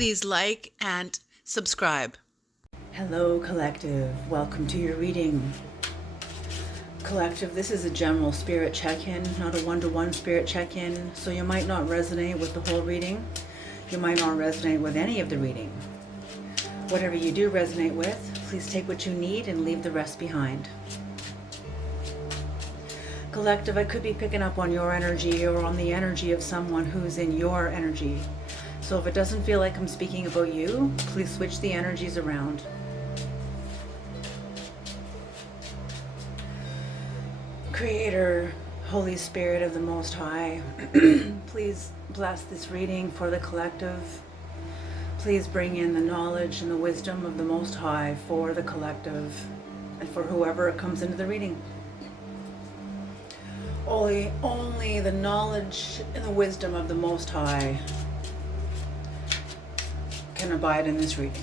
Please like and subscribe. Hello, Collective. Welcome to your reading. Collective, this is a general spirit check-in, not a one-to-one spirit check-in, so you might not resonate with the whole reading. You might not resonate with any of the reading. Whatever you do resonate with, please take what you need and leave the rest behind. Collective, I could be picking up on your energy or on the energy of someone who's in your energy. So if it doesn't feel like I'm speaking about you, please switch the energies around. Creator, Holy Spirit of the Most High, please bless this reading for the collective. Please bring in the knowledge and the wisdom of the Most High for the collective and for whoever comes into the reading. Only the knowledge and the wisdom of the Most High can abide in this reading.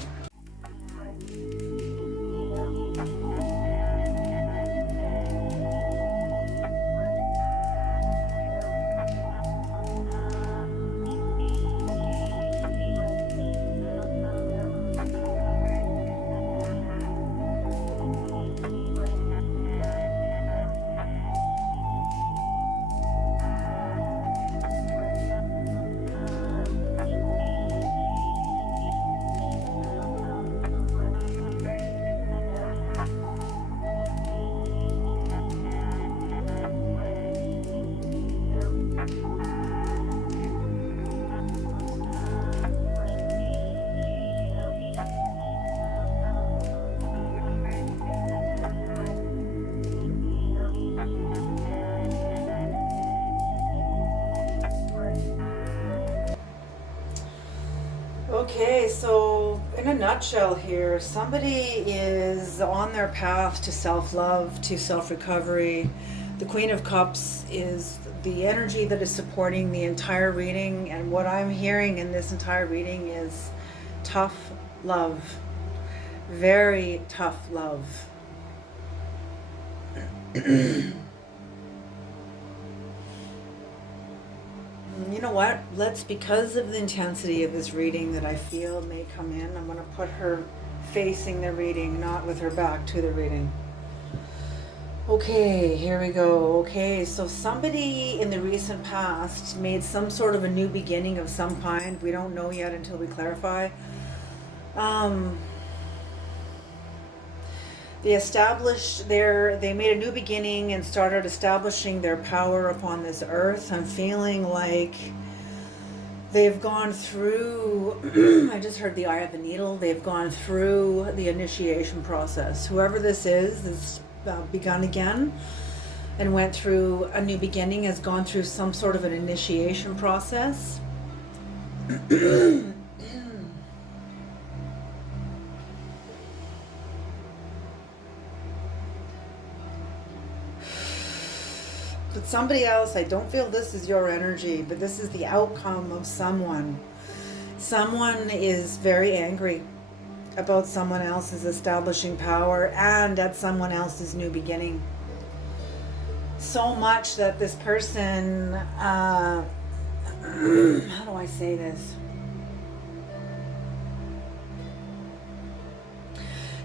Okay, so in a nutshell here, somebody is on their path to self-love, to self-recovery. The Queen of Cups is the energy that is supporting the entire reading, and what I'm hearing in this entire reading is tough love. Very tough love. You know what? Because of the intensity of this reading that I feel may come in, I'm going to put her facing the reading, not with her back to the reading. Okay, here we go. Okay, so somebody in the recent past made some sort of a new beginning of some kind. We don't know yet until we clarify. They made a new beginning and started establishing their power upon this earth. I'm feeling like they've gone through, I just heard the eye of the needle, they've gone through the initiation process. Whoever this is begun again and went through a new beginning, has gone through some sort of an initiation process. But somebody else, I don't feel this is your energy, but this is the outcome of someone. Someone is very angry about someone else's establishing power and at someone else's new beginning. So much that this person, how do I say this?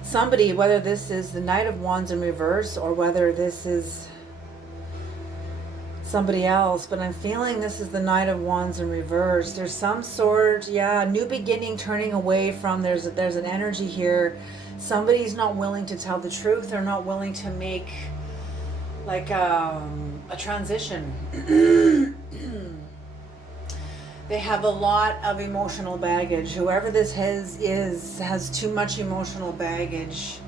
Somebody, whether this is the Knight of Wands in reverse or whether this is somebody else, but I'm feeling this is the Knight of Wands in reverse. There's some sort, new beginning, turning away from, there's an energy here. Somebody's not willing to tell the truth. They're not willing to make like a transition. They have a lot of emotional baggage. Whoever this has too much emotional baggage.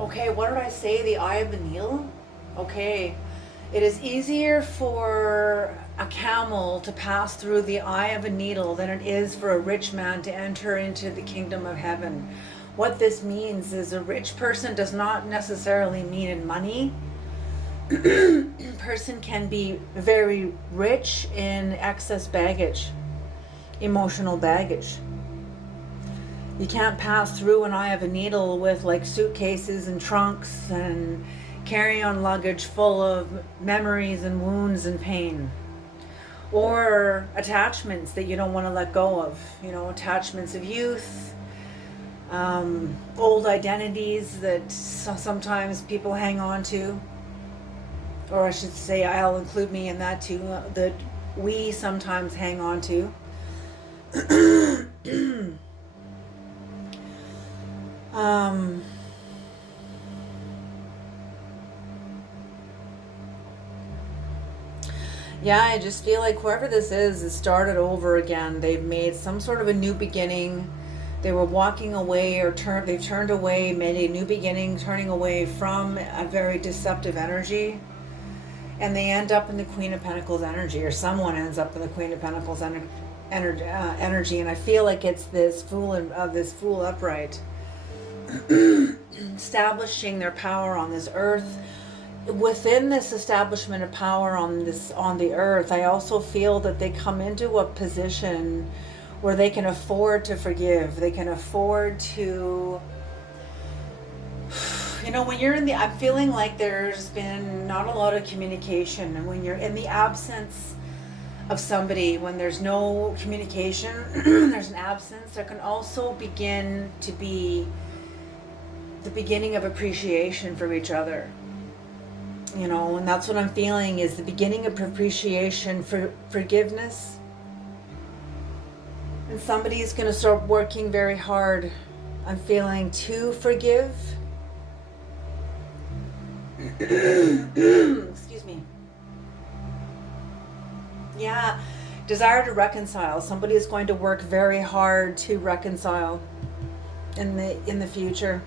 Okay, what did I say? The eye of the needle? Okay, it is easier for a camel to pass through the eye of a needle than it is for a rich man to enter into the kingdom of heaven. What this means is a rich person does not necessarily mean in money. Person can be very rich in excess baggage, emotional baggage. You can't pass through an eye of a needle with like suitcases and trunks and carry-on luggage full of memories and wounds and pain. or attachments that you don't want to let go of, attachments of youth, old identities that sometimes people hang on to, or I should say, I'll include me in that too, that we sometimes hang on to. um, yeah, I just feel like whoever this is has started over again. They've made some sort of a new beginning. They were walking away, or they've turned away, made a new beginning, turning away from a very deceptive energy. And they end up in the Queen of Pentacles energy, or someone ends up in the Queen of Pentacles energy. And I feel like it's this fool upright, establishing their power on this earth. Within this establishment of power on the earth, I also feel that they come into a position where they can afford to forgive. They can afford to, when you're I'm feeling like there's been not a lot of communication, and when you're in the absence of somebody, when there's no communication, there's an absence, there can also begin to be the beginning of appreciation for each other. And that's what I'm feeling, is the beginning of appreciation for forgiveness. And somebody is going to start working very hard, I'm feeling, to forgive. Excuse me. Yeah, desire to reconcile. Somebody is going to work very hard to reconcile in the future.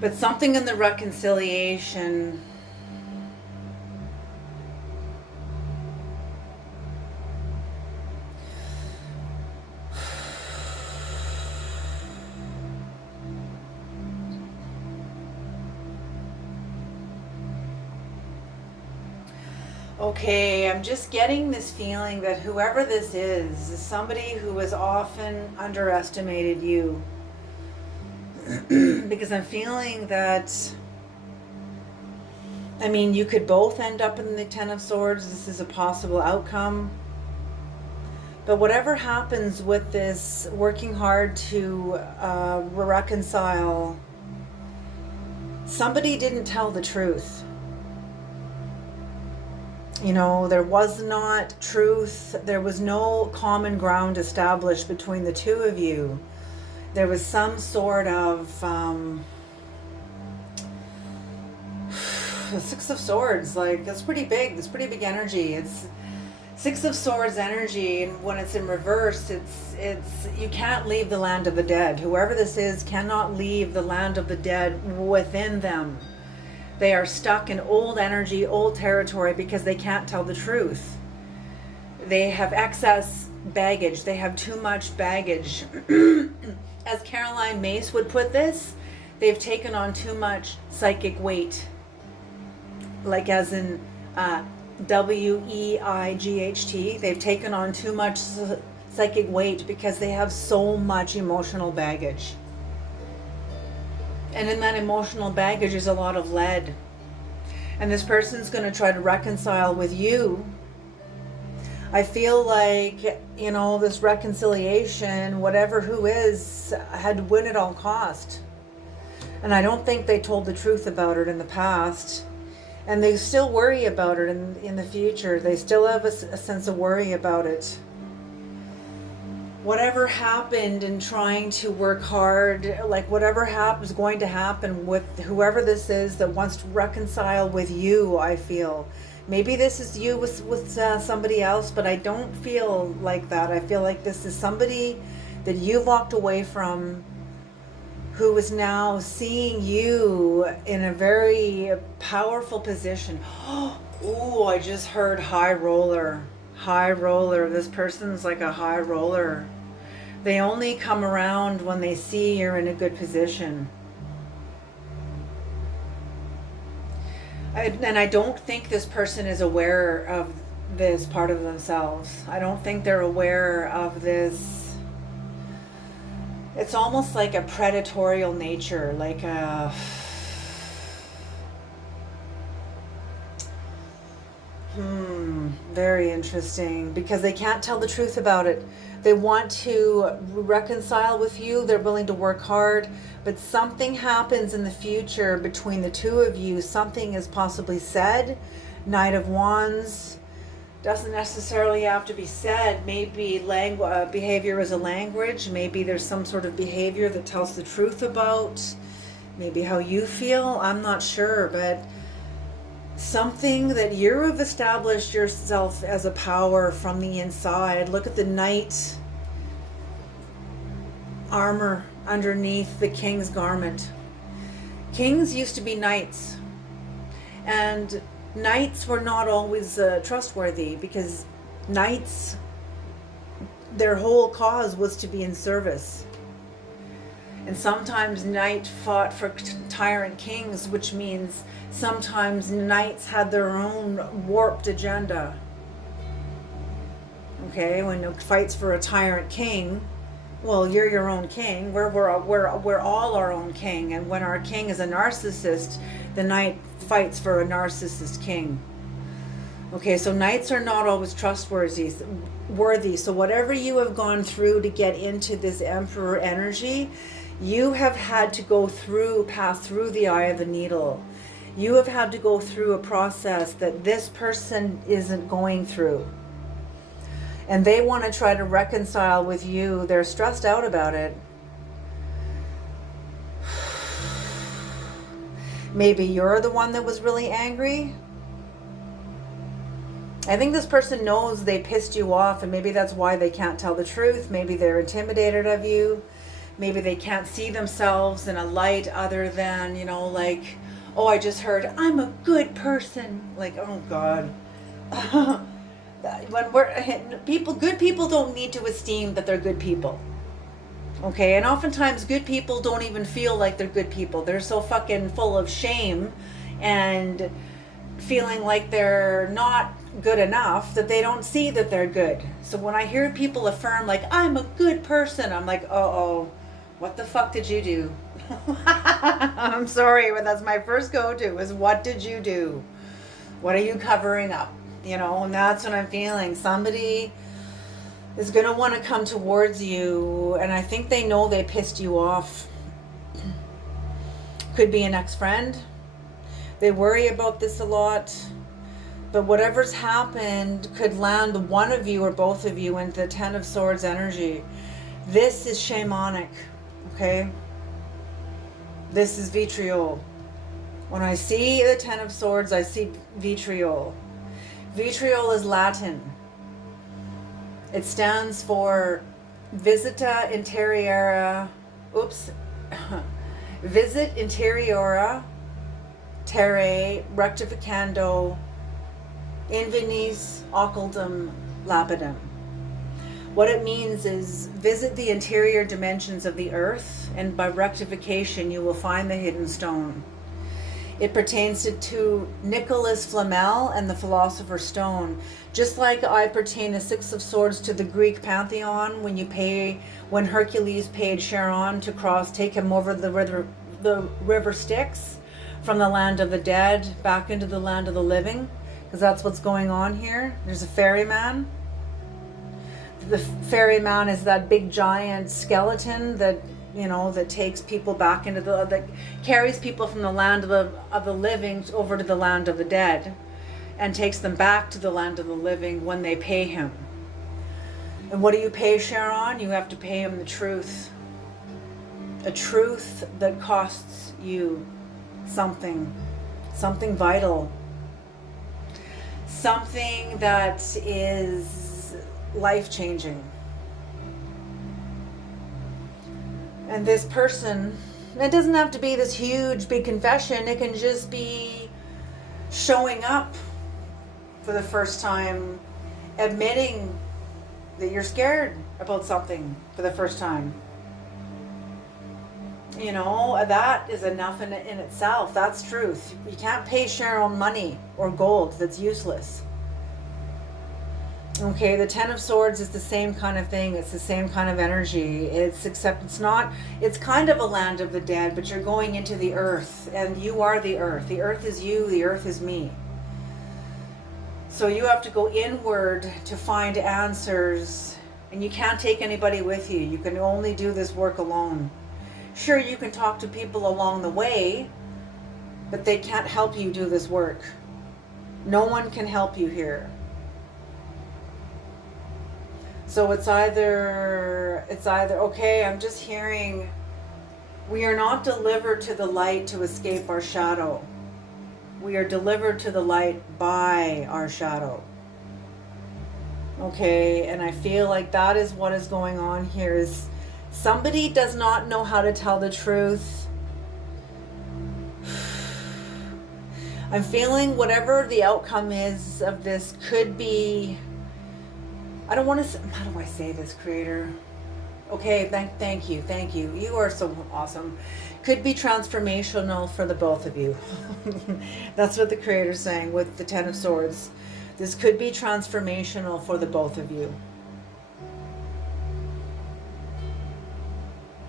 But something in the reconciliation okay, I'm just getting this feeling that whoever this is somebody who has often underestimated you. Because I'm feeling that, you could both end up in the Ten of Swords. This is a possible outcome. But whatever happens with this working hard to reconcile, somebody didn't tell the truth. There was not truth. There was no common ground established between the two of you. There was some sort of Six of Swords, that's pretty big. That's pretty big energy. It's Six of Swords energy, and when it's in reverse, it's you can't leave the land of the dead. Whoever this is cannot leave the land of the dead within them. They are stuck in old energy, old territory, because they can't tell the truth. They have excess baggage. They have too much baggage. As Caroline Mace would put this, they've taken on too much psychic weight. Like as in WEIGHT, they've taken on too much psychic weight because they have so much emotional baggage. And in that emotional baggage is a lot of lead. And this person's going to try to reconcile with you. I feel like, this reconciliation, whatever who is, had to win at all cost. And I don't think they told the truth about it in the past. And they still worry about it in the future. They still have a sense of worry about it. Whatever happened in trying to work hard, whatever is going to happen with whoever this is that wants to reconcile with you, I feel. Maybe this is you with somebody else, but I don't feel like that. I feel like this is somebody that you walked away from, who is now seeing you in a very powerful position. Oh, I just heard high roller. High roller. This person's like a high roller. They only come around when they see you're in a good position. And I don't think this person is aware of this part of themselves. I don't think they're aware of this. It's almost like a predatorial nature, like a Very interesting, because they can't tell the truth about it. They want to reconcile with you. They're willing to work hard, but something happens in the future between the two of you. Something is possibly said. Knight of Wands doesn't necessarily have to be said. Maybe behavior is a language. Maybe there's some sort of behavior that tells the truth about maybe how you feel. I'm not sure, but something that you have established yourself as a power from the inside. Look at the knight armor underneath the king's garment. Kings used to be knights, and knights were not always trustworthy, because knights, their whole cause was to be in service. And sometimes knight fought for tyrant kings, which means sometimes knights had their own warped agenda. Okay, when it fights for a tyrant king, well, you're your own king. We're all our own king. And when our king is a narcissist, the knight fights for a narcissist king. Okay, so knights are not always trustworthy. So whatever you have gone through to get into this emperor energy, you have had to pass through the eye of the needle. You have had to go through a process that this person isn't going through. And they want to try to reconcile with you. They're stressed out about it. Maybe you're the one that was really angry. I think this person knows they pissed you off, and maybe that's why they can't tell the truth. Maybe they're intimidated of you. Maybe they can't see themselves in a light other than, like, oh, I just heard, I'm a good person. Like, oh God. Good people don't need to esteem that they're good people. Okay, and oftentimes good people don't even feel like they're good people. They're so fucking full of shame and feeling like they're not good enough that they don't see that they're good. So when I hear people affirm, like, I'm a good person, I'm like, oh, what the fuck did you do? I'm sorry, but that's my first go-to, is what did you do? What are you covering up? And that's what I'm feeling. Somebody is going to want to come towards you, and I think they know they pissed you off. Could be an ex-friend. They worry about this a lot. But whatever's happened could land one of you or both of you into the Ten of Swords energy. This is shamanic, okay? This is vitriol. When I see the Ten of Swords, I see vitriol. Vitriol is Latin. It stands for Visita Interiora. Visit Interiora Terrae Rectificando Invenis Occultum Lapidem. What it means is visit the interior dimensions of the earth, and by rectification you will find the hidden stone. It pertains to Nicholas Flamel and the Philosopher's Stone. Just like I pertain the Six of Swords to the Greek pantheon, when Hercules paid Charon to take him over the river Styx from the land of the dead back into the land of the living, because that's what's going on here. There's a ferryman. The ferryman is that big giant skeleton that takes people back that carries people from the land of the living over to the land of the dead, and takes them back to the land of the living when they pay him. And what do you pay Charon? You have to pay him the truth. A truth that costs you something vital. Something that is life-changing. And this person, it doesn't have to be this huge, big confession. It can just be showing up for the first time, admitting that you're scared about something for the first time. That is enough in itself. That's truth. You can't pay Sharon money or gold. That's useless. Okay, the Ten of Swords is the same kind of thing. It's the same kind of energy. It's kind of a land of the dead, but you're going into the earth, and you are the earth. The earth is you, the earth is me. So you have to go inward to find answers, and you can't take anybody with you. You can only do this work alone. Sure, you can talk to people along the way, but they can't help you do this work. No one can help you here. So it's either, okay, I'm just hearing, we are not delivered to the light to escape our shadow. We are delivered to the light by our shadow. Okay, and I feel like that is what is going on here, is somebody does not know how to tell the truth. I'm feeling whatever the outcome is of this could be, I don't want to, how do I say this, Creator? Okay, thank you. You are so awesome. Could be transformational for the both of you. That's what the Creator's saying with the Ten of Swords. This could be transformational for the both of you.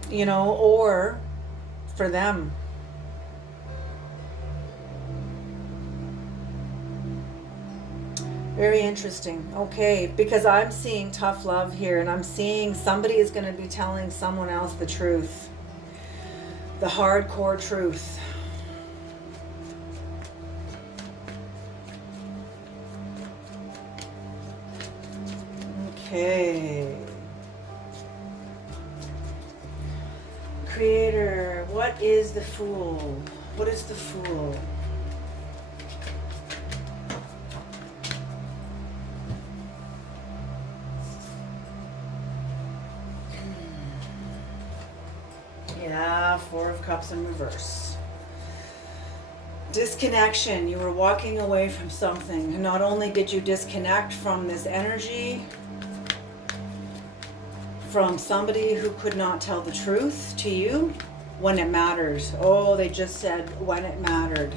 You know, or for them. Very interesting. Okay, because I'm seeing tough love here, and I'm seeing somebody is going to be telling someone else the truth. The hardcore truth. Okay. Creator, what is the Fool? What is the Fool? Yeah, Four of Cups in reverse. Disconnection. You were walking away from something. Not only did you disconnect from this energy, from somebody who could not tell the truth to you when it matters. Oh, they just said when it mattered.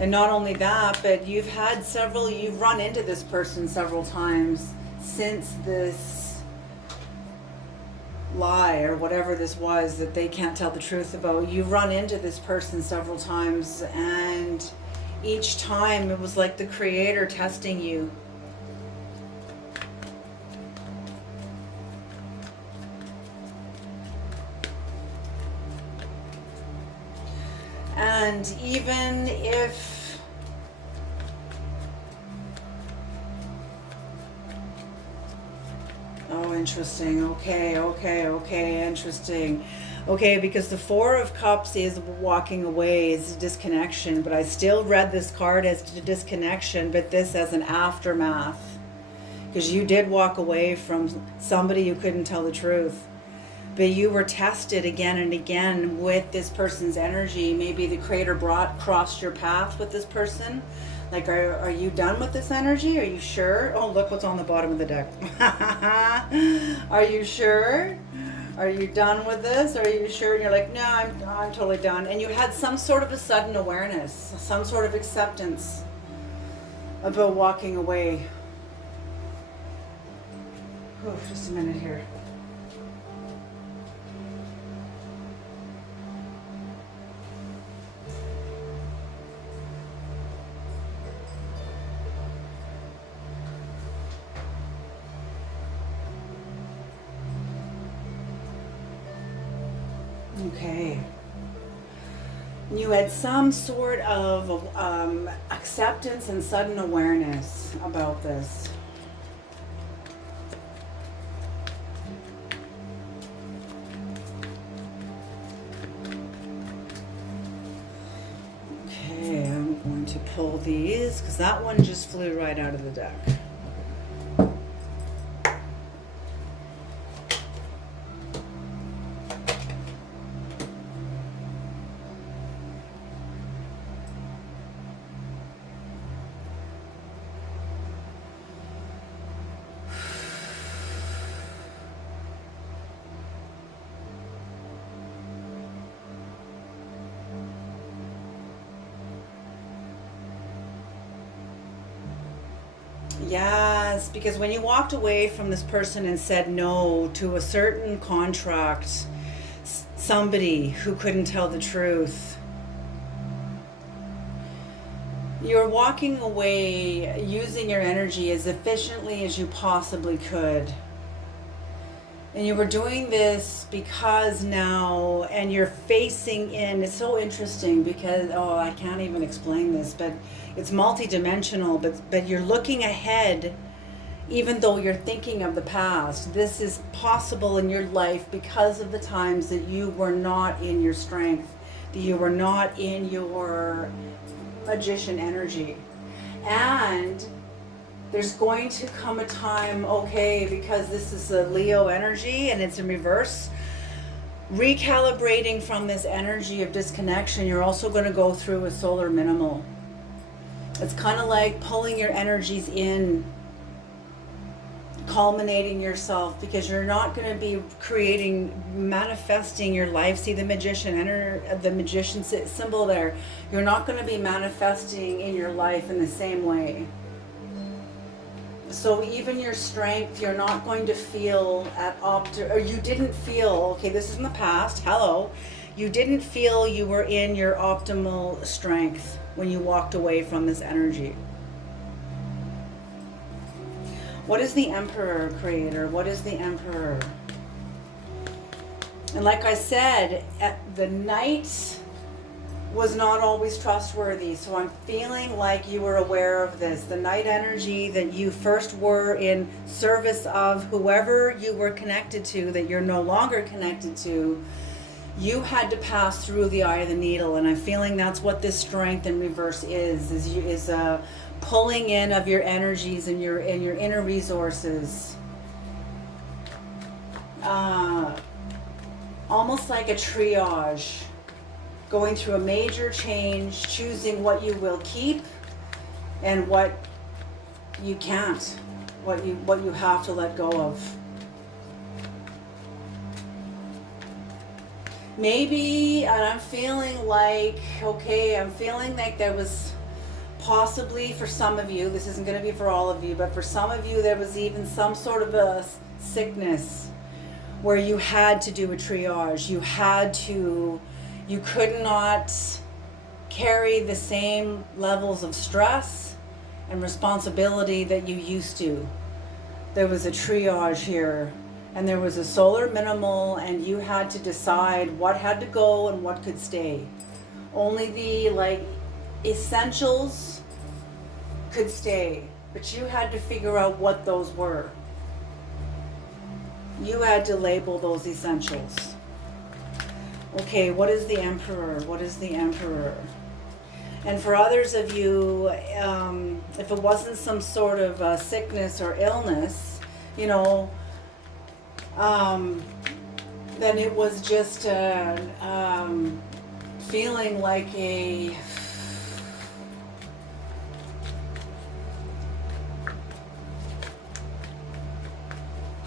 And not only that, but you've run into this person several times since this lie or whatever this was that they can't tell the truth about. You've run into this person several times, and each time it was like the Creator testing you. And even if interesting. Okay, interesting. Okay, because the Four of Cups is walking away, is disconnection, but I still read this card as disconnection, but this as an aftermath. Because you did walk away from somebody who couldn't tell the truth. But you were tested again and again with this person's energy. Maybe the Creator crossed your path with this person. Like, are you done with this energy? Are you sure? Oh, look what's on the bottom of the deck. Are you sure? Are you done with this? Are you sure? And you're like, no, I'm totally done. And you had some sort of a sudden awareness, some sort of acceptance about walking away. Oh, just a minute here. Okay. You had some sort of acceptance and sudden awareness about this. Okay, I'm going to pull these because that one just flew right out of the deck. Yes, because when you walked away from this person and said no to a certain contract, somebody who couldn't tell the truth, You're walking away using your energy as efficiently as you possibly could. And you were doing this because now, and you're facing in, it's so interesting because, oh, I can't even explain this, but it's multidimensional, but you're looking ahead even though you're thinking of the past. This is possible in your life because of the times that you were not in your strength, that you were not in your magician energy. And there's going to come a time, okay, because this is a Leo energy and it's in reverse, recalibrating from this energy of disconnection. You're also going to go through a solar minimal. It's kind of like pulling your energies in, culminating yourself, because you're not going to be manifesting your life. See the magician the magician symbol there. You're not going to be manifesting in your life in the same way. So even your strength, you're not going to feel or you didn't feel, okay, this is in the past, hello, you didn't feel you were in your optimal strength when you walked away from this energy. What is the Emperor, Creator? What is the Emperor? And like I said, the Knight was not always trustworthy. So I'm feeling like you were aware of this. The Knight energy, that you first were in service of whoever you were connected to, that you're no longer connected to, you had to pass through the eye of the needle. And I'm feeling that's what this strength in reverse is a pulling in of your energies and your inner resources. Almost like a triage, going through a major change, choosing what you will keep and what you can't, what you have to let go of. Maybe, and I'm feeling like, okay, I'm feeling like there was possibly, for some of you, this isn't going to be for all of you, but for some of you there was even some sort of a sickness where you had to do a triage. You could not carry the same levels of stress and responsibility that you used to. There was a triage here, and there was a solar minimal, and you had to decide what had to go and what could stay. Only the essentials could stay, but you had to figure out what those were. You had to label those essentials. Okay, what is the Emperor? What is the Emperor? And for others of you, if it wasn't some sort of sickness or illness, then it was just feeling like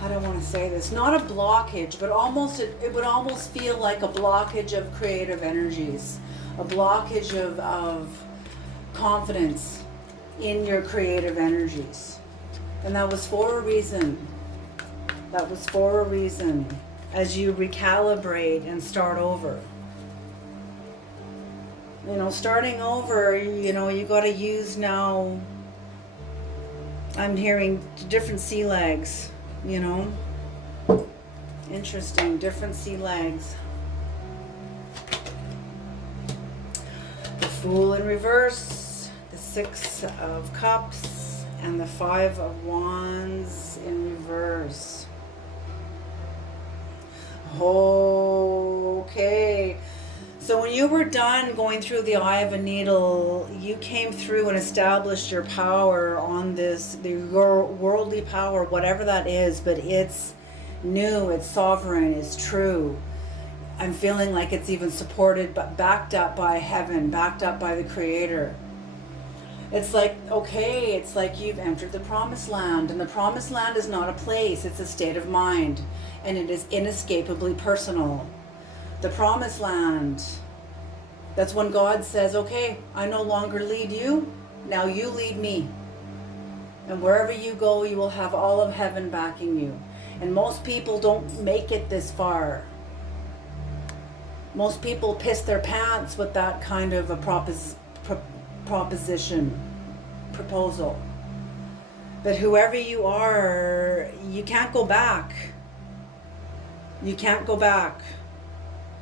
I don't want to say this, not a blockage, but it would almost feel like a blockage of creative energies, a blockage of confidence in your creative energies. And that was for a reason. That was for a reason, as you recalibrate and start over. Starting over, you got to use now, I'm hearing different sea legs. Interesting, different sea legs. The Fool in reverse, the Six of Cups, and the Five of Wands in reverse. Okay. So when you were done going through the eye of a needle, you came through and established your power on your worldly power, whatever that is, but it's new, it's sovereign, it's true. I'm feeling like it's even supported, but backed up by heaven, backed up by the Creator. It's like, okay, it's like you've entered the promised land, and the promised land is not a place, it's a state of mind, and it is inescapably personal. The promised land, that's when God says, okay, I no longer lead you, now you lead me. And wherever you go, you will have all of heaven backing you. And most people don't make it this far. Most people piss their pants with that kind of a proposal. But whoever you are, you can't go back. You can't go back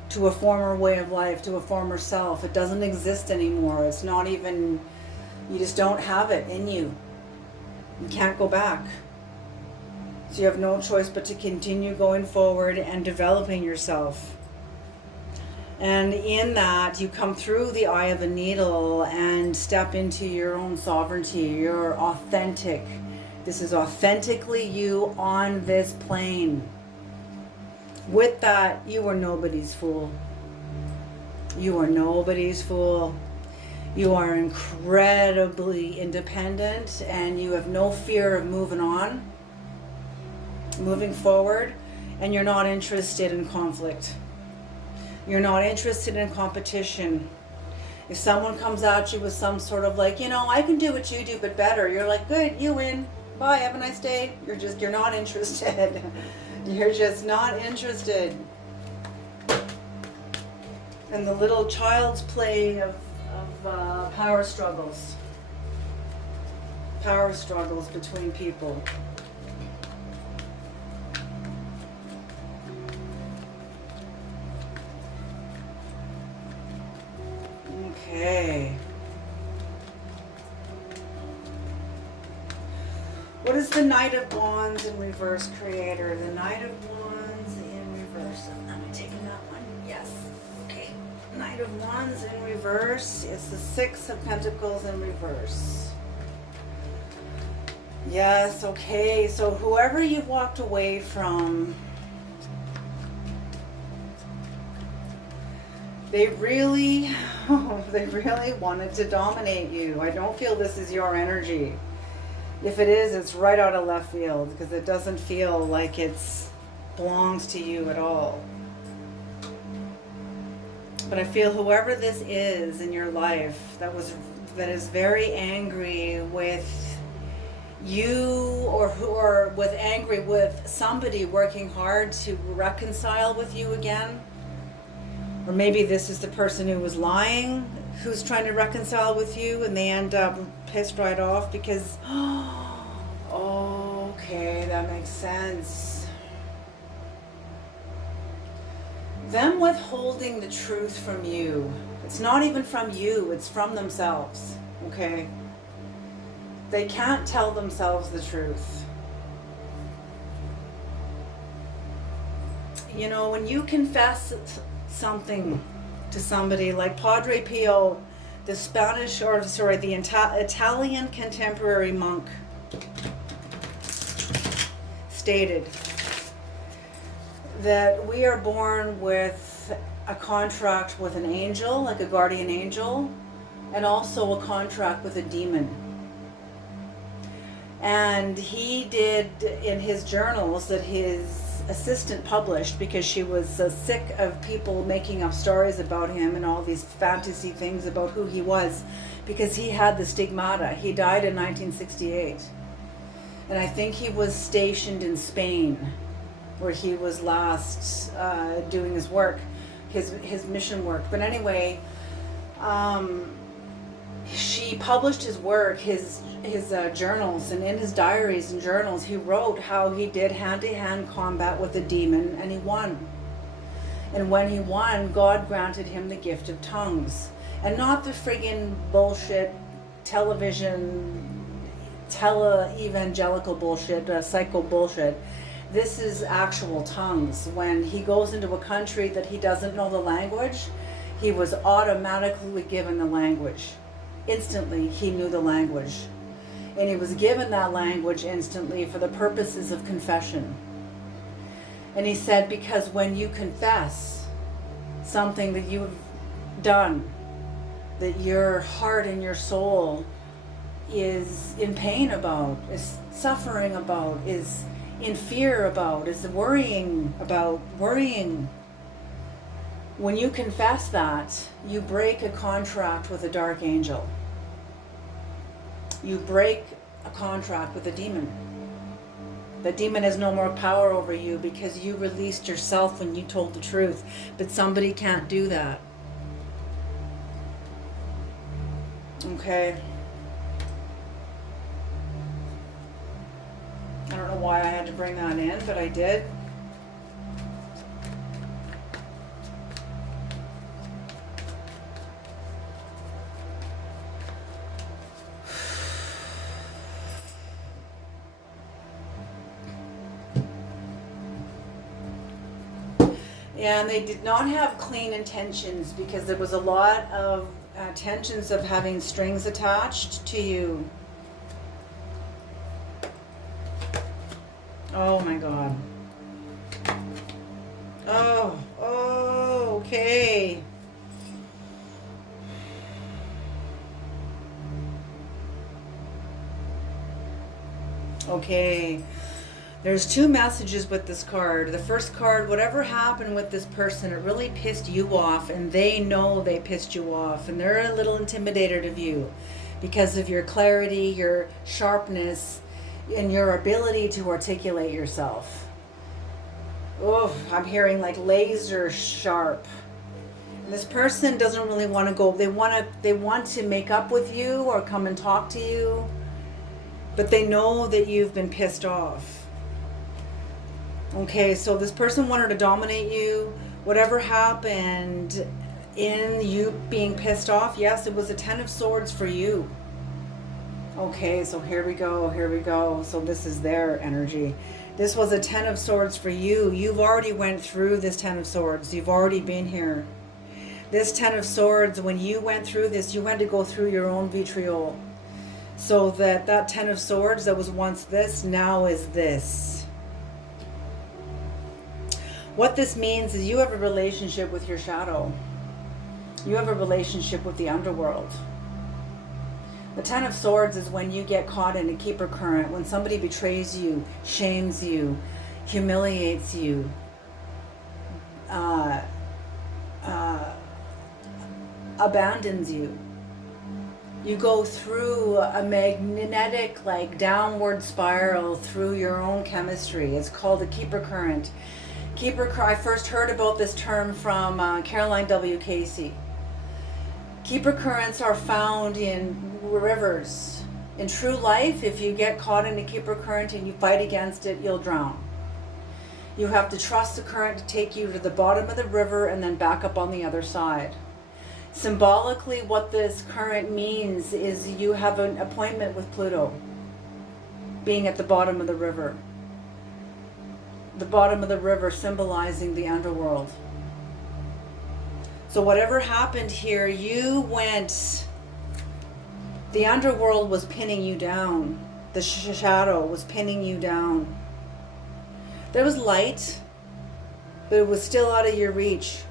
to a former way of life, to a former self. It doesn't exist anymore. It's not even, you just don't have it in you. You can't go back. So you have no choice but to continue going forward and developing yourself. And in that, you come through the eye of the needle and step into your own sovereignty, your authentic. This is authentically you on this plane. With that, you are nobody's fool. You are nobody's fool. You are incredibly independent and you have no fear of moving forward, and you're not interested in conflict. You're not interested in competition. If someone comes at you with some sort of like, I can do what you do but better, you're like, good, you win. Bye, have a nice day. You're not interested. You're just not interested. And the little child's play of power struggles. Power struggles between people. Okay. What is the Knight of Wands in reverse, Creator? The Knight of Wands in reverse. Am I taking that one? Yes. Okay. Knight of Wands in reverse. It's the Six of Pentacles in reverse. Yes, okay. So whoever you've walked away from, they really wanted to dominate you. I don't feel this is your energy. If it is, it's right out of left field because it doesn't feel like it belongs to you at all. But I feel whoever this is in your life that is very angry with you or angry with somebody working hard to reconcile with you again. Or maybe this is the person who was lying, who's trying to reconcile with you, and they end up pissed right off because, okay, that makes sense. Them withholding the truth from you. It's not even from you, it's from themselves, okay? They can't tell themselves the truth. When you confess something to somebody like Padre Pio, the Italian contemporary monk, stated that we are born with a contract with an angel, like a guardian angel, and also a contract with a demon. And he did in his journals that his assistant published because she was sick of people making up stories about him and all these fantasy things about who he was, because he had the stigmata. He died in 1968. And I think he was stationed in Spain, where he was last doing his work, his mission work. But anyway, she published his work, his journals, and in his diaries and journals he wrote how he did hand-to-hand combat with a demon and he won. And when he won, God granted him the gift of tongues, and not the friggin' bullshit television, evangelical bullshit, psycho bullshit. This is actual tongues. When he goes into a country that he doesn't know the language, he was automatically given the language. Instantly, he knew the language. And he was given that language instantly for the purposes of confession. And he said, because when you confess something that you've done, that your heart and your soul is in pain about, is suffering about, is in fear about, is worrying about, when you confess that, you break a contract with a dark angel. You break a contract with a demon. The demon has no more power over you because you released yourself when you told the truth. But somebody can't do that. Okay. I don't know why I had to bring that in, but I did. Yeah, and they did not have clean intentions because there was a lot of tensions of having strings attached to you. Oh my God. Oh, okay. Okay. There's two messages with this card. The first card, whatever happened with this person, it really pissed you off, and they know they pissed you off, and they're a little intimidated of you because of your clarity, your sharpness, and your ability to articulate yourself. Oh, I'm hearing like laser sharp. And this person doesn't really want to go. They want to make up with you or come and talk to you, but they know that you've been pissed off. Okay, so this person wanted to dominate you. Whatever happened in you being pissed off, yes, it was a 10 of swords for you. Okay, so here we go. So this is their energy. This was a 10 of swords for you. You've already went through this 10 of swords. You've already been here. This 10 of swords, when you went through this, you had to go through your own vitriol. So that 10 of swords that was once this, now is this. What this means is you have a relationship with your shadow. You have a relationship with the underworld. The 10 of swords is when you get caught in a keeper current, when somebody betrays you, shames you, humiliates you, abandons you. You go through a magnetic, like, downward spiral through your own chemistry. It's called a keeper current. I first heard about this term from Caroline W. Casey. Keeper currents are found in rivers. In true life, if you get caught in a keeper current and you fight against it, you'll drown. You have to trust the current to take you to the bottom of the river and then back up on the other side. Symbolically, what this current means is you have an appointment with Pluto, being at the bottom of the river. The bottom of the river symbolizing the underworld. So whatever happened here, the underworld was pinning you down. The shadow was pinning you down. There was light, but it was still out of your reach.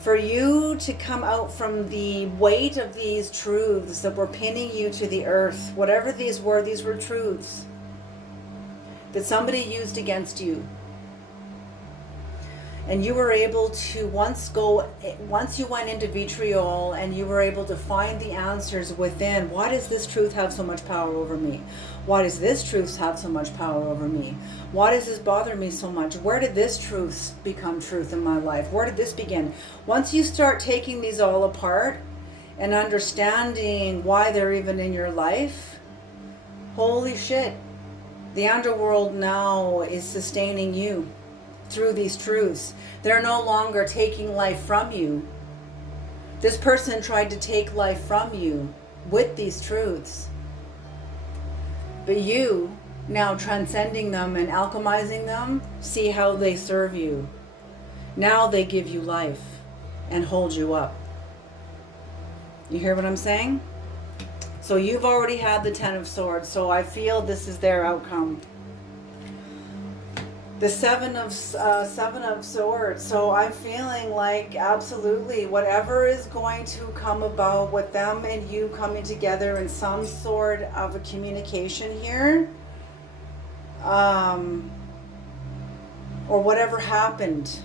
For you to come out from the weight of these truths that were pinning you to the earth, whatever these were truths that somebody used against you. And you were able to once you went into vitriol and you were able to find the answers within. Why does this truth have so much power over me? Why does this truth have so much power over me? Why does this bother me so much? Where did this truth become truth in my life? Where did this begin? Once you start taking these all apart and understanding why they're even in your life, holy shit, the underworld now is sustaining you through these truths. They're no longer taking life from you. This person tried to take life from you with these truths. But you, now transcending them and alchemizing them, see how they serve you. Now they give you life and hold you up. You hear what I'm saying? So you've already had the 10 of swords, so I feel this is their outcome. The seven of swords. So I'm feeling like absolutely whatever is going to come about with them and you coming together in some sort of a communication here, or whatever happened.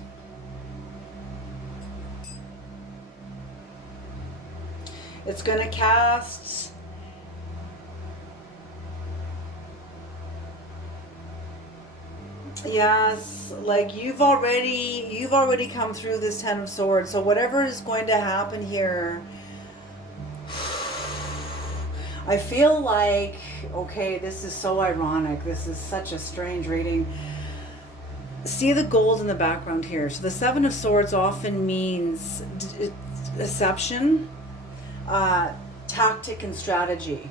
It's going to cast yes, like you've already come through this 10 of swords. So whatever is going to happen here, I feel like, okay, this is so ironic. This is such a strange reading. See the gold in the background here. So the Seven of Swords often means deception, tactic, and strategy.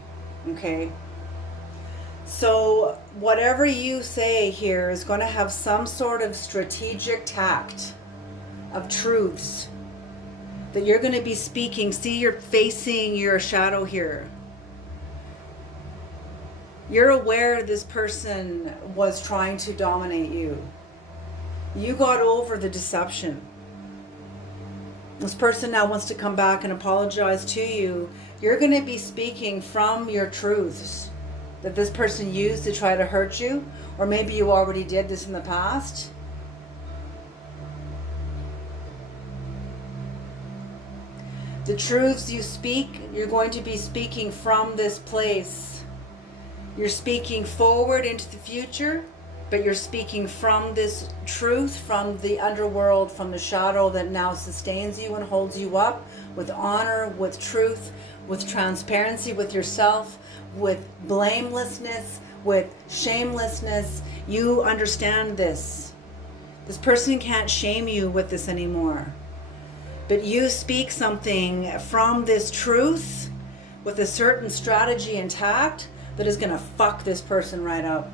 Okay? So whatever you say here is going to have some sort of strategic tact of truths that you're going to be speaking. See, you're facing your shadow here. You're aware this person was trying to dominate you. You got over the deception. This person now wants to come back and apologize to you. You're going to be speaking from your truths that this person used to try to hurt you, or maybe you already did this in the past. The truths you speak, you're going to be speaking from this place. You're speaking forward into the future, but you're speaking from this truth, from the underworld, from the shadow that now sustains you and holds you up with honor, with truth, with transparency with yourself, with blamelessness, with shamelessness. You understand this. This person can't shame you with this anymore. But you speak something from this truth with a certain strategy and tact that is going to fuck this person right up.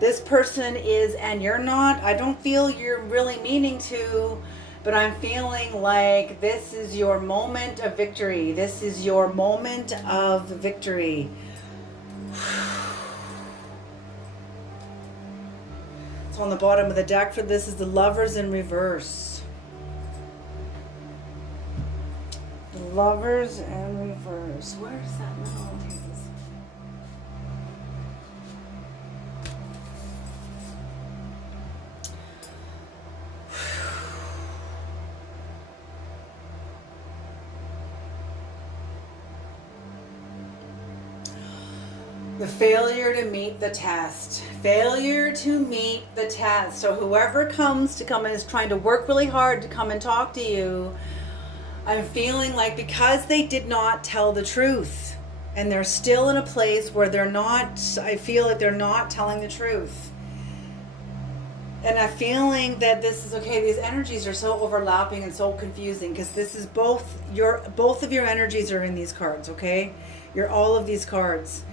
This person is, and you're not, I don't feel you're really meaning to, but I'm feeling like this is your moment of victory. This is your moment of victory. So on the bottom of the deck for this is the Lovers in reverse. The Lovers in reverse. Where is that middle? The failure to meet the test. Failure to meet the test. So whoever comes to come and is trying to work really hard to come and talk to you, I'm feeling like because they did not tell the truth and they're still in a place where they're not, I feel like they're not telling the truth. And I'm feeling that this is okay. These energies are so overlapping and so confusing because this is both of your energies are in these cards, okay? You're all of these cards.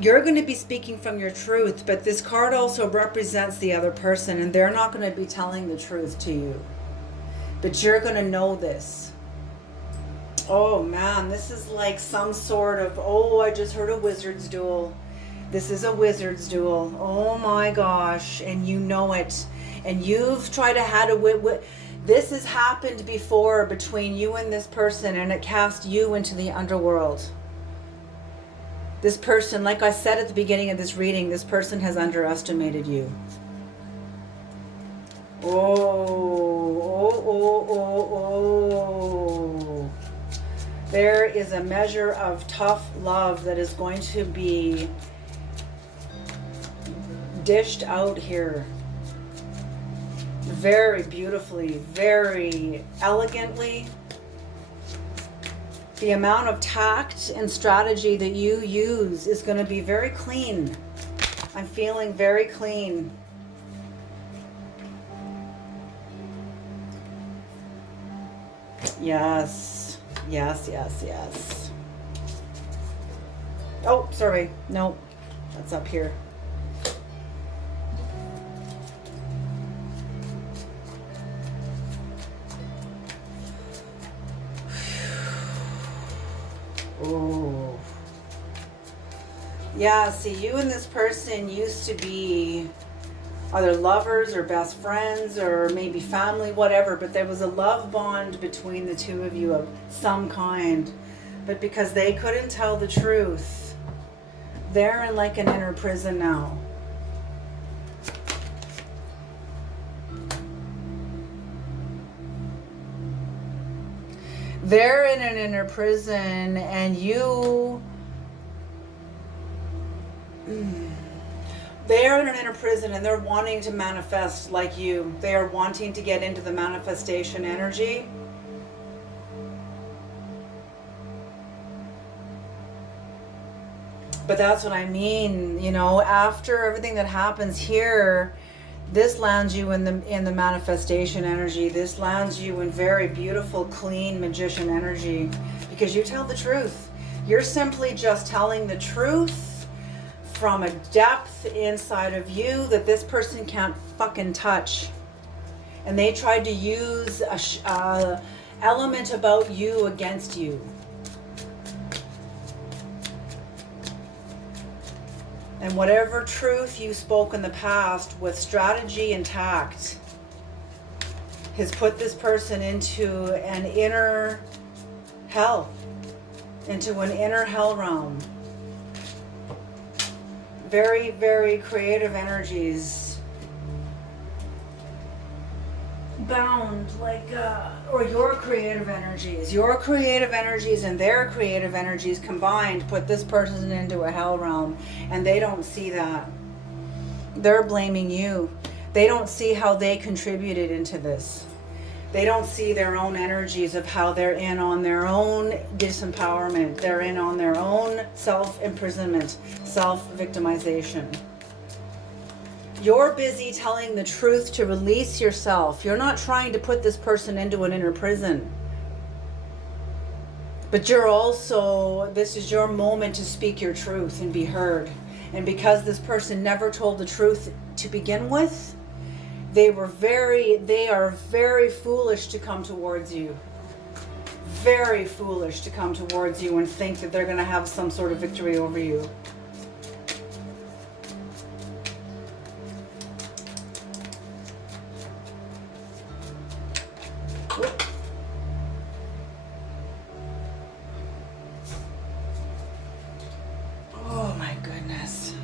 You're going to be speaking from your truth, but this card also represents the other person, and they're not going to be telling the truth to you. But you're going to know this. Oh man, this is like some sort of, oh, I just heard a wizard's duel. This is a wizard's duel. Oh my gosh, and you know it. And you've tried to have this has happened before between you and this person, and it cast you into the underworld. This person, like I said at the beginning of this reading, this person has underestimated you. Oh. There is a measure of tough love that is going to be dished out here. Very beautifully, very elegantly. The amount of tact and strategy that you use is going to be very clean. I'm feeling very clean. Yes. Yes, yes, yes. Oh, sorry. No, that's up here. Oh. Yeah, see, you and this person used to be either lovers or best friends or maybe family, whatever, but there was a love bond between the two of you of some kind. But because they couldn't tell the truth, they're in like an inner prison now. They're in an inner prison and they're in an inner prison and they're wanting to manifest like you. They are wanting to get into the manifestation energy. But that's what I mean, you know, after everything that happens here, this lands you in the manifestation energy. This lands you in very beautiful, clean magician energy, because you tell the truth. You're simply just telling the truth from a depth inside of you that this person can't fucking touch. And they tried to use a element about you against you. And whatever truth you spoke in the past with strategy and tact has put this person into an inner hell, into an inner hell realm. Very, very creative energies. Bound, like, or your creative energies and their creative energies combined put this person into a hell realm, and they don't see that. They're blaming you. They don't see how they contributed into this. They don't see their own energies of how they're in on their own disempowerment. They're in on their own self-imprisonment, self-victimization. You're busy telling the truth to release yourself. You're not trying to put this person into an inner prison. But you're also, this is your moment to speak your truth and be heard. And because this person never told the truth to begin with, they are very foolish to come towards you. Very foolish to come towards you and think that they're going to have some sort of victory over you. Oh my goodness.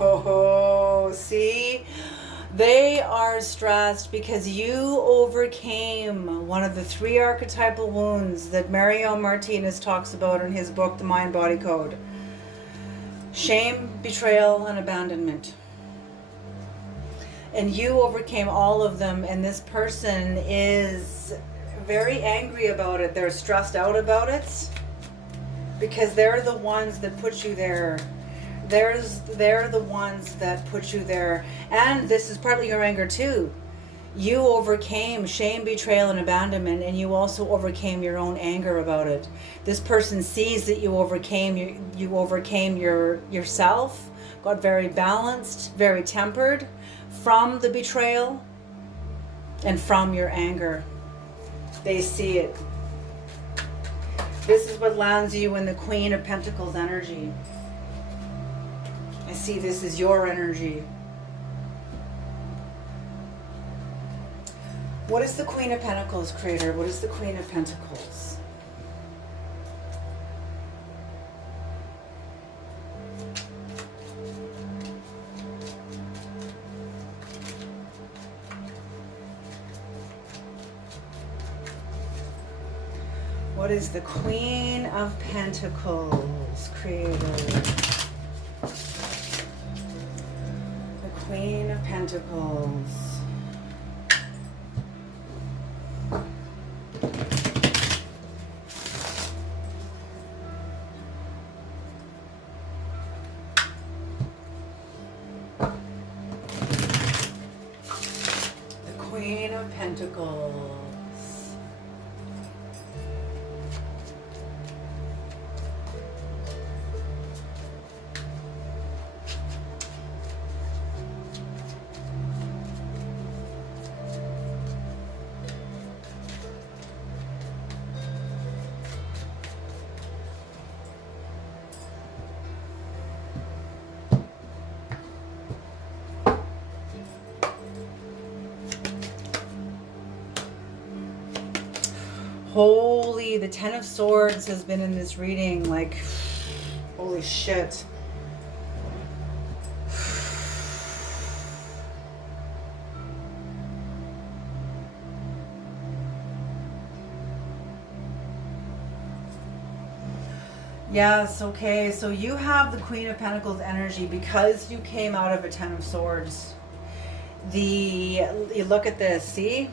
Oh, see? They are stressed because you overcame one of the 3 archetypal wounds that Mario Martinez talks about in his book, The Mind-Body Code. Shame, betrayal, and abandonment. And you overcame all of them, and this person is very angry about it. They're stressed out about it because they're the ones that put you there. They're the ones that put you there. And this is partly your anger too. You overcame shame, betrayal, and abandonment, and you also overcame your own anger about it. This person sees that you overcame yourself, got very balanced, very tempered from the betrayal and from your anger. They see it. This is what lands you in the Queen of Pentacles energy. I see this is your energy. What is the Queen of Pentacles, Creator? What is the Queen of Pentacles? What is the Queen of Pentacles, Creator? Queen of Pentacles. The Queen of Pentacles. Holy, the Ten of Swords has been in this reading, like, holy shit. Yes, okay, so you have the Queen of Pentacles energy because you came out of a Ten of Swords. You look at this, see?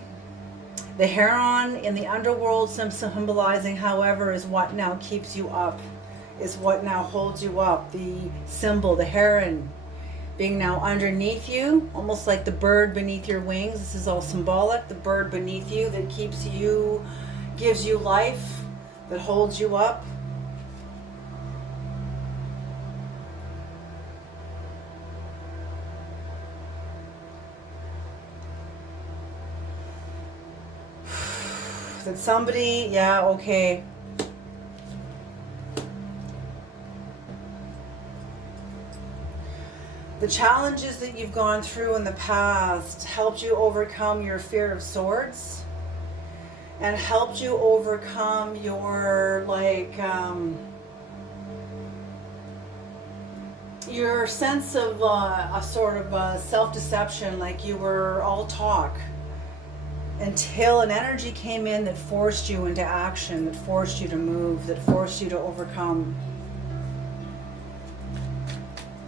The heron in the underworld, symbolizing, however, is what now keeps you up, is what now holds you up. The symbol, the heron, being now underneath you, almost like the bird beneath your wings. This is all symbolic. The bird beneath you that keeps you, gives you life, that holds you up. That somebody, yeah, okay. The challenges that you've gone through in the past helped you overcome your fear of swords and helped you overcome your, your sense of a sort of self-deception, like you were all talk. Until an energy came in that forced you into action, that forced you to move, that forced you to overcome.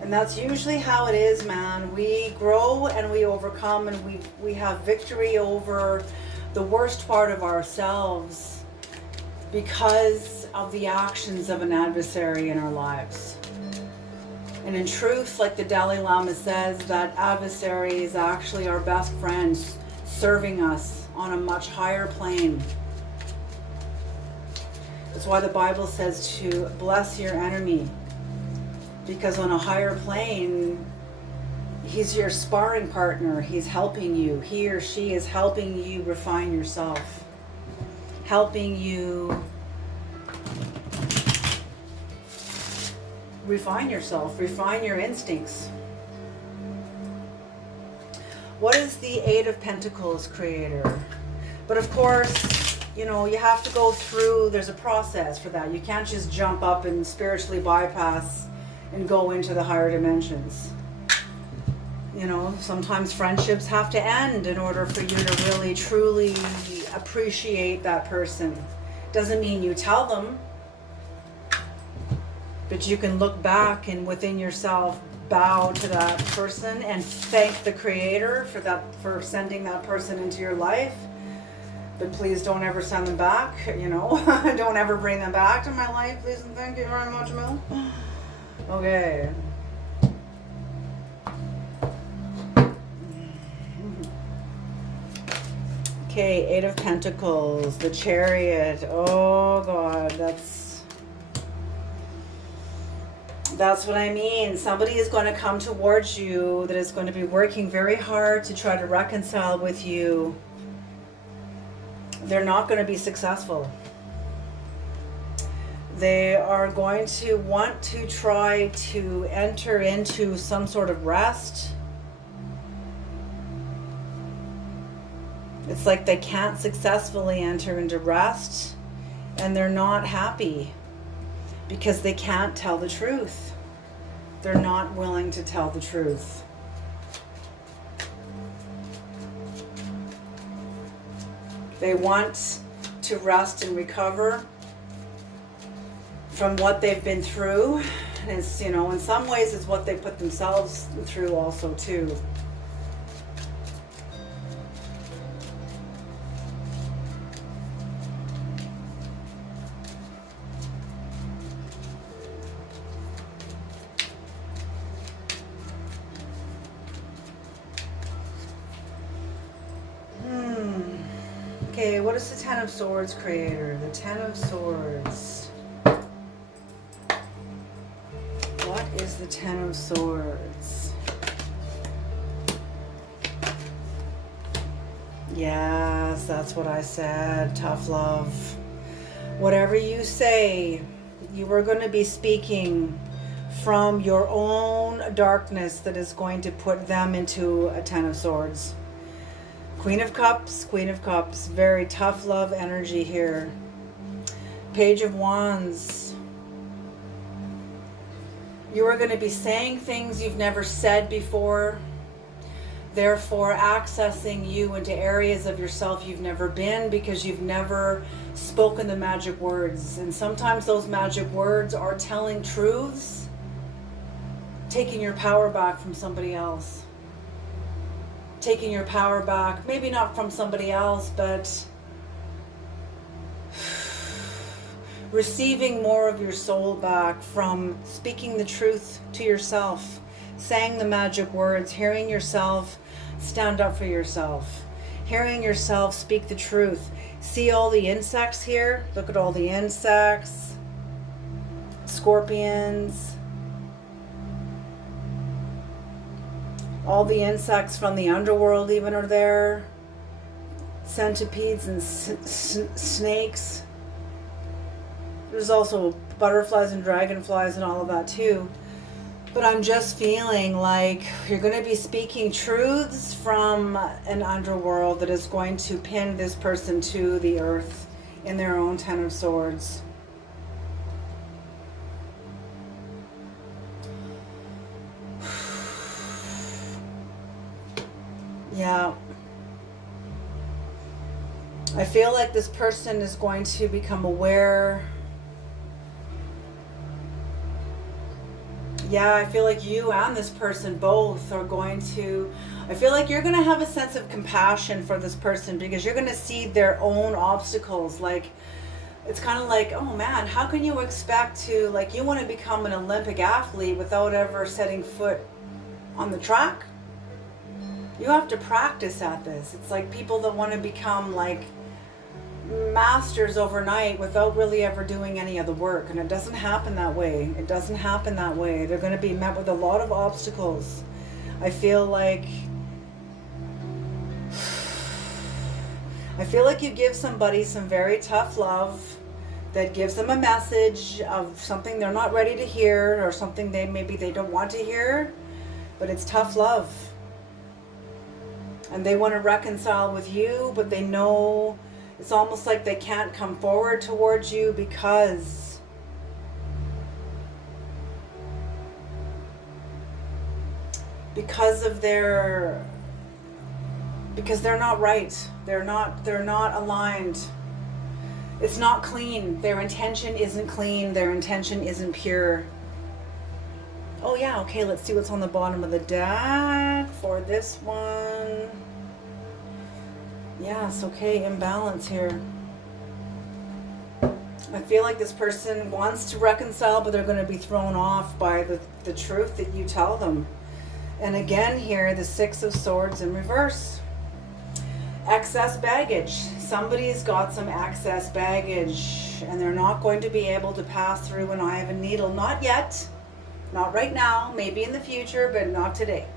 And that's usually how it is, man. We grow and we overcome, and we have victory over the worst part of ourselves because of the actions of an adversary in our lives. And in truth, like the Dalai Lama says, that adversary is actually our best friend, serving us on a much higher plane. That's why the Bible says to bless your enemy, because on a higher plane, he's your sparring partner. He's helping you. He or she is helping you refine yourself, helping you refine yourself, refine your instincts. What is the Eight of Pentacles, creator? But of course, you know, you have to go through, there's a process for that. You can't just jump up and spiritually bypass and go into the higher dimensions. You know, sometimes friendships have to end in order for you to really, truly appreciate that person. Doesn't mean you tell them, but you can look back and within yourself bow to that person and thank the creator for sending that person into your life. But please don't ever send them back, you know. Don't ever bring them back to my life, please and thank you very much, Mel. Okay. Okay, Eight of Pentacles, the Chariot. Oh God, that's what I mean. Somebody is going to come towards you that is going to be working very hard to try to reconcile with you. They're not going to be successful. They are going to want to try to enter into some sort of rest. It's like they can't successfully enter into rest, and they're not happy because they can't tell the truth. They're not willing to tell the truth. They want to rest and recover from what they've been through. And it's, you know, in some ways it's what they put themselves through also too. Okay, what is the Ten of Swords, creator? The Ten of Swords. What is the Ten of Swords? Yes, that's what I said. Tough love. Whatever you say, you are going to be speaking from your own darkness that is going to put them into a Ten of Swords. Queen of Cups, very tough love energy here. Page of Wands. You are going to be saying things you've never said before, therefore accessing you into areas of yourself you've never been because you've never spoken the magic words. And sometimes those magic words are telling truths, taking your power back from somebody else. Taking your power back, maybe not from somebody else, but receiving more of your soul back from speaking the truth to yourself, saying the magic words, hearing yourself stand up for yourself, hearing yourself speak the truth. See all the insects here? Look at all the insects, scorpions, all the insects from the underworld even are there, centipedes and snakes. There's also butterflies and dragonflies and all of that too. But I'm just feeling like you're going to be speaking truths from an underworld that is going to pin this person to the earth in their own Ten of Swords. Yeah. I feel like this person is going to become aware. Yeah, I feel like you and this person both are going to, I feel like you're going to have a sense of compassion for this person because you're going to see their own obstacles. Like, it's kind of like, oh man, how can you expect to, like, you want to become an Olympic athlete without ever setting foot on the track? You have to practice at this. It's like people that want to become like masters overnight without really ever doing any of the work, and it doesn't happen that way. It doesn't happen that way. They're going to be met with a lot of obstacles. I feel like you give somebody some very tough love that gives them a message of something they're not ready to hear, or something maybe they don't want to hear, but it's tough love. And they want to reconcile with you, but they know it's almost like they can't come forward towards you because of their, because they're not right. They're not aligned. It's not clean. Their intention isn't clean. Their intention isn't pure. Oh yeah, okay, let's see what's on the bottom of the deck for this one. Yes, okay, imbalance here. I feel like this person wants to reconcile, but they're going to be thrown off by the truth that you tell them. And again here, the Six of Swords in reverse. Excess baggage. Somebody's got some excess baggage, and they're not going to be able to pass through an eye of a needle. Not yet. Not right now. Maybe in the future, but not today.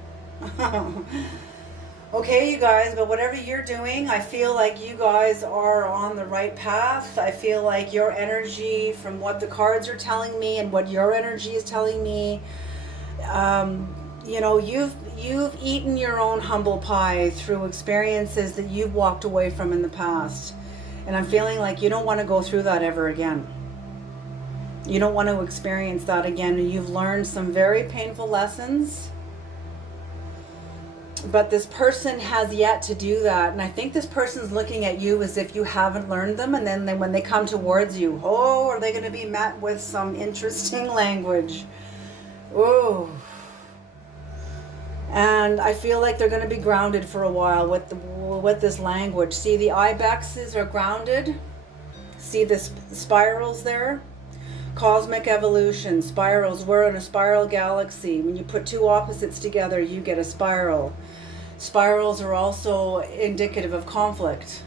Okay, you guys, but whatever you're doing, I feel like you guys are on the right path. I feel like your energy, from what the cards are telling me and what your energy is telling me, you know, you've eaten your own humble pie through experiences that you've walked away from in the past. And I'm feeling like you don't want to go through that ever again. You don't want to experience that again. And you've learned some very painful lessons. But this person has yet to do that. And I think this person's looking at you as if you haven't learned them. And then when they come towards you, oh, are they going to be met with some interesting language? Oh. And I feel like they're going to be grounded for a while with this language. See, the ibexes are grounded. See the spirals there? Cosmic evolution, spirals. We're in a spiral galaxy. When you put two opposites together, you get a spiral. Spirals are also indicative of conflict.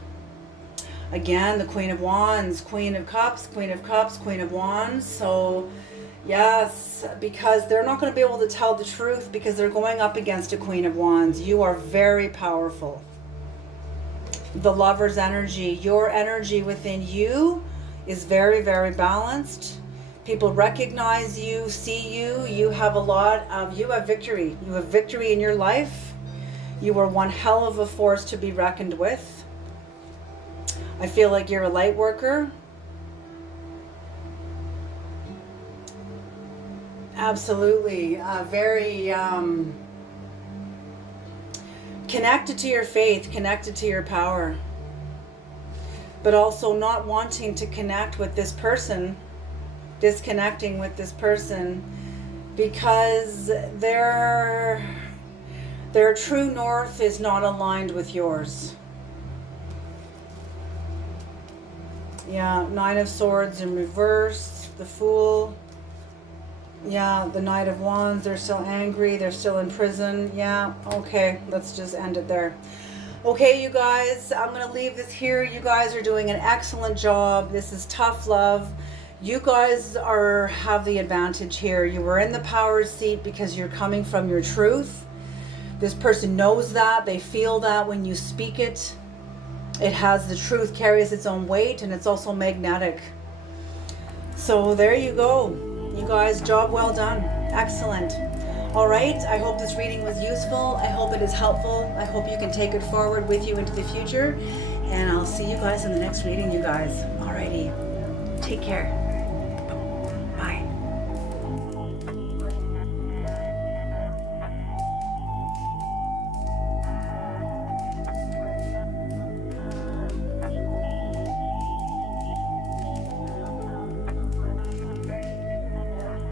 Again, the Queen of Wands, Queen of Cups, Queen of Cups, Queen of Wands. So, yes, because they're not going to be able to tell the truth because they're going up against a Queen of Wands. You are very powerful. The Lover's energy, your energy within you is very, very balanced. People recognize you, see you. You have you have victory. You have victory in your life. You are one hell of a force to be reckoned with. I feel like you're a light worker. Absolutely. Very connected to your faith, connected to your power. But also not wanting to connect with this person, disconnecting with this person, because their true north is not aligned with yours. Yeah, Nine of Swords in reverse, the Fool. Yeah, the Knight of Wands, they're still angry, they're still in prison. Yeah, okay, let's just end it there. Okay, you guys, I'm going to leave this here. You guys are doing an excellent job. This is tough love. You guys have the advantage here. You were in the power seat because you're coming from your truth. This person knows that. They feel that when you speak it. It has, the truth carries its own weight, and it's also magnetic. So there you go. You guys, job well done. Excellent. All right, I hope this reading was useful. I hope it is helpful. I hope you can take it forward with you into the future. And I'll see you guys in the next reading, you guys. Alrighty, take care.